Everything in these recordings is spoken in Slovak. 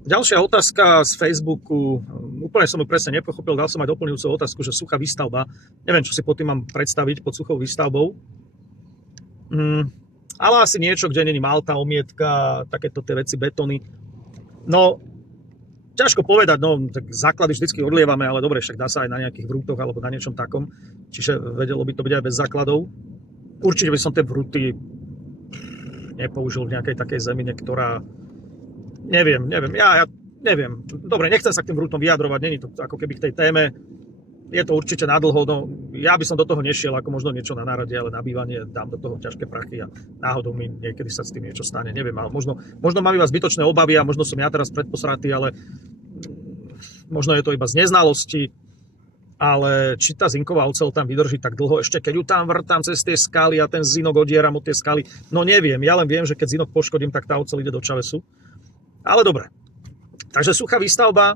Ďalšia otázka z Facebooku. Úplne som ju presne nepochopil, dal som aj doplňujúcu otázku, že suchá výstavba. Neviem, čo si pod tým mám predstaviť, pod suchou výstavbou. Ale asi niečo, kde není malta, omietka, takéto tie veci, betóny. No, ťažko povedať, no, tak základy vždycky odlievame, ale dobre, však dá sa aj na nejakých vrútoch alebo na niečom takom. Čiže vedelo by to byť aj bez základov. Určite by som tie vrúty nepoužil v nejakej takej zemine, ktorá... Neviem, ja neviem. Dobre, nechcem sa k tým vrútom vyjadrovať, není to ako keby k tej téme. Je to určite nadlho, no ja by som do toho nešiel, ako možno niečo na nárade, ale na bývanie dám do toho ťažké prachy a náhodou mi niekedy sa s tým niečo stane, neviem, ale možno mám iba zbytočné obavy a možno som ja teraz predposratý, ale možno je to iba z neznalosti, ale či tá zinková oceľ tam vydrží tak dlho, ešte keď ju tam vrtám cez tie skaly a ten zinok odieram od tie skaly, no neviem, ja len viem, že keď zinok poškodím, tak tá oceľ ide do čavesu. Ale dobre. Takže suchá výstavba,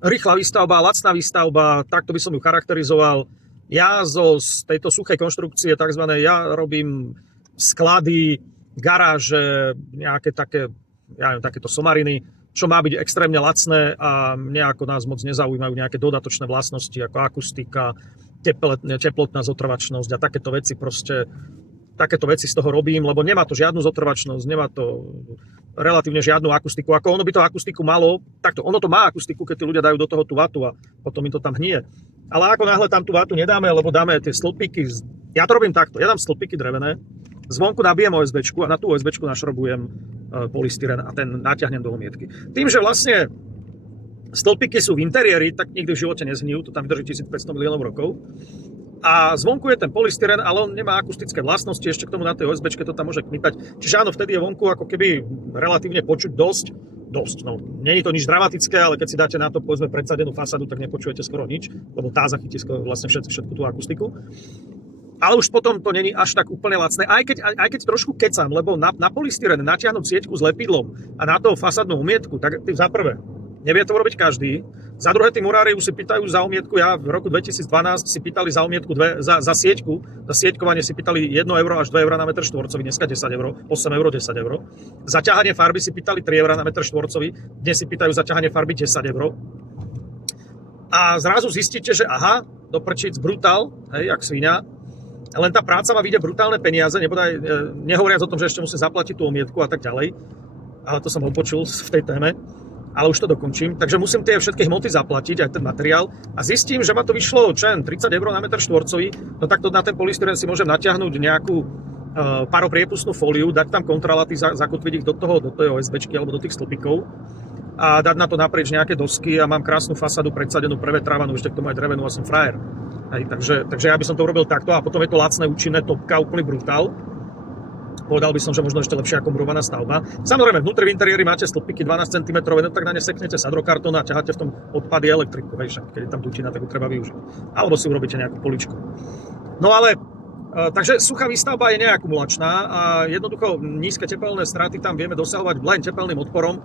rýchla výstavba, lacná výstavba, takto by som ju charakterizoval. Ja z tejto suchej konštrukcie takzvané, ja robím sklady, garáže, nejaké také, ja neviem, takéto somariny, čo má byť extrémne lacné a nejako nás moc nezaujímajú nejaké dodatočné vlastnosti ako akustika, teplotná zotrvačnosť a takéto veci proste. Takéto veci z toho robím, lebo nemá to žiadnu zotrvačnosť, nemá to relatívne žiadnu akustiku. Ako ono by to akustiku malo, takto ono to má akustiku, keď tí ľudia dajú do toho tú vatu a potom mi to tam hnie. Ale ako náhle tam tú vatu nedáme, lebo dáme tie stĺpiky, ja to robím takto, ja dám stĺpiky drevené, zvonku nabijem OSBčku a na tú OSBčku našrobujem polystyren a ten natiahnem do omietky. Tým, že vlastne stĺpiky sú v interiéri, tak nikdy v živote nezhnijú, to tam vydrží 1500 miliónov rokov. A zvonku je ten polystyren, ale on nemá akustické vlastnosti, ešte k tomu na tej OSBčke to tam môže kmitať. Čiže áno, vtedy je vonku ako keby relatívne počuť dosť, no nie je to nič dramatické, ale keď si dáte na to povedzme predsadenú fasádu, tak nepočujete skoro nič, lebo tá zachytí vlastne všetku tú akustiku. Ale už potom to není až tak úplne lacné, aj keď trošku kecam, lebo na polystyren natiahnuť sieťku s lepidlom a na to fasádnu umietku, tak za prvé, nevie to robiť každý. Za druhé, tí murári už si pýtajú za umietku, ja v roku 2012 si pýtali za umietku za sieťku, za sieťkovanie si pýtali 1 euro až 2 euro na meter štvorcový, dneska 10 euro, 8 euro, 10 euro. Za ťahanie farby si pýtali 3 euro na meter štvorcový, dnes si pýtajú za ťahanie farby 10 euro. A zrazu zistíte, že aha, do prčíc brutál, hej, jak svinia, len tá práca ma vyjde brutálne peniaze, nehovoriac o tom, že ešte musím zaplatiť tú umietku a tak ďalej, ale to som odpočul v tej téme. Ale už to dokončím, takže musím tie všetky hmoty zaplatiť, aj ten materiál a zistím, že ma to vyšlo 30 eur na meter štvorcový, no tak to na ten polystyren si môžem natiahnuť nejakú paropriepustnú fóliu, dať tam kontralaty, zakotviť ich do tej OSBčky alebo do tých stĺpikov a dať na to naprieč nejaké dosky a mám krásnu fasádu predsadenú, prevetrávanú, ešte k tomu aj drevenú a som frajer. Takže ja by som to urobil takto a potom je to lacné, účinné, topka, úplný brutál. Povedal by som, že možno ešte lepšia ako murovaná stavba. Samozrejme, vnútri v interiéri máte stĺpiky 12 cm, no tak na ne seknete sadrokartón a ťaháte v tom odpady elektriku, hej, však keď je tam dutina, tak ju treba využiť. Alebo si urobíte nejakú poličku. No ale, takže suchá výstavba je neakumulačná a jednoducho nízke tepelné straty tam vieme dosahovať len tepelným odporom,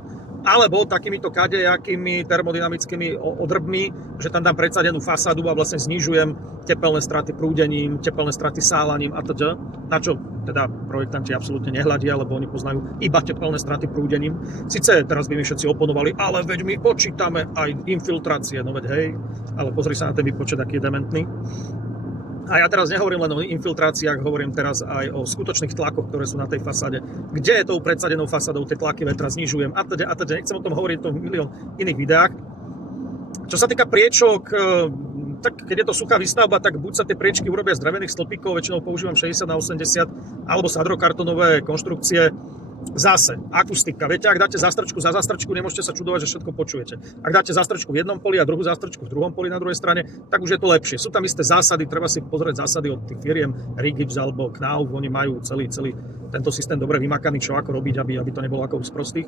alebo takýmito kadejakými termodynamickými odrbmi, že tam dám predsadenú fasádu a vlastne znižujem tepelné straty prúdením, tepelné straty sálaním a teda, na čo teda projektanti absolútne nehľadia, lebo oni poznajú iba tepelné straty prúdením. Sice teraz by mi všetci oponovali, ale veď my počítame aj infiltrácie, no veď hej, ale pozri sa na ten výpočet, aký je dementný. A ja teraz nehovorím len o infiltráciách, hovorím teraz aj o skutočných tlakoch, ktoré sú na tej fasáde. Kde je tou predsadenou fasádou, tie tlaky vetra znižujem a teda. Nechcem o tom hovoriť, to v milión iných videách. Čo sa týka priečok, tak keď je to suchá výstavba, tak buď sa tie priečky urobia z drevených stĺpikov, väčšinou používam 60x80, alebo sadrokartonové konštrukcie. Zase, akustika. Viete, ak dáte zastrčku za zastrčku, nemôžete sa čudovať, že všetko počujete. Ak dáte zastrčku v jednom poli a druhú zastrčku v druhom poli na druhej strane, tak už je to lepšie. Sú tam isté zásady, treba si pozrieť zásady od tých firiem Rigips alebo Knauf, oni majú celý tento systém dobre vymakaný, čo ako robiť, aby to nebolo ako u sprostých.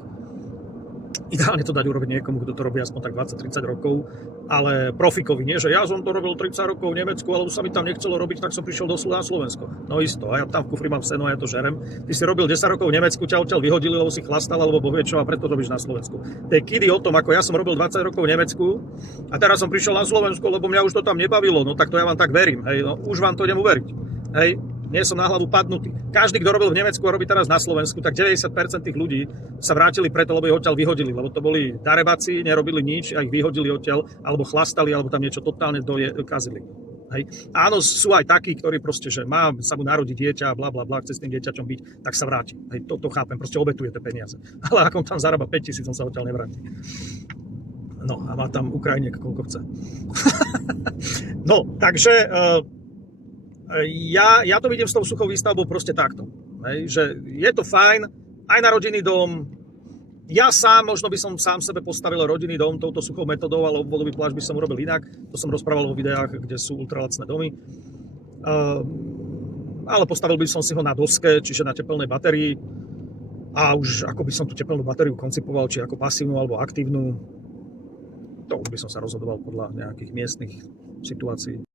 Ideálne to dať urobiť niekomu, kto to robí aspoň tak 20-30 rokov, ale profikovi, nie, že ja som to robil 30 rokov v Nemecku, ale už sa mi tam nechcelo robiť, tak som prišiel na Slovensko. No isto, a ja tam v kufri mám seno a ja to žerem. Ty si robil 10 rokov v Nemecku, ťa odtiaľ vyhodili, lebo si chlastal, alebo bohvie čo, a preto robíš na Slovensku. Tie kidy o tom, ako ja som robil 20 rokov v Nemecku a teraz som prišiel na Slovensku, lebo mňa už to tam nebavilo, no tak to ja vám tak verím, hej, no už vám to idem uveriť. Hej, Nie som na hlavu padnutý. Každý, kto robil v Nemecku a robí teraz na Slovensku, tak 90% tých ľudí sa vrátili preto, lebo ich odtiaľ vyhodili, lebo to boli darebáci, nerobili nič a ich vyhodili odtiaľ, alebo chlastali, alebo tam niečo totálne dokazili. Hej. Áno, sú aj takí, ktorí proste, že sa mu narodí dieťa a bla bla bla, chce s tým dieťaťom byť, tak sa vráti. Hej, to chápem, proste obetujete peniaze. Ale ako on tam zarába 5 000, on sa odtiaľ nevráti. No a má tam Ukrajiniek koľko chce. No, takže ja to vidím s tou suchou výstavbou proste takto. Hej, že je to fajn, aj na rodinný dom. Ja sám, možno by som sám sebe postavil rodinný dom touto suchou metodou, ale obvodový plášť by som urobil inak. To som rozprával vo videách, kde sú ultralacné domy. Ale postavil by som si ho na doske, čiže na tepelnej batérii. A už ako by som tú tepelnú batériu koncipoval, či ako pasívnu alebo aktívnu, to už by som sa rozhodoval podľa nejakých miestnych situácií.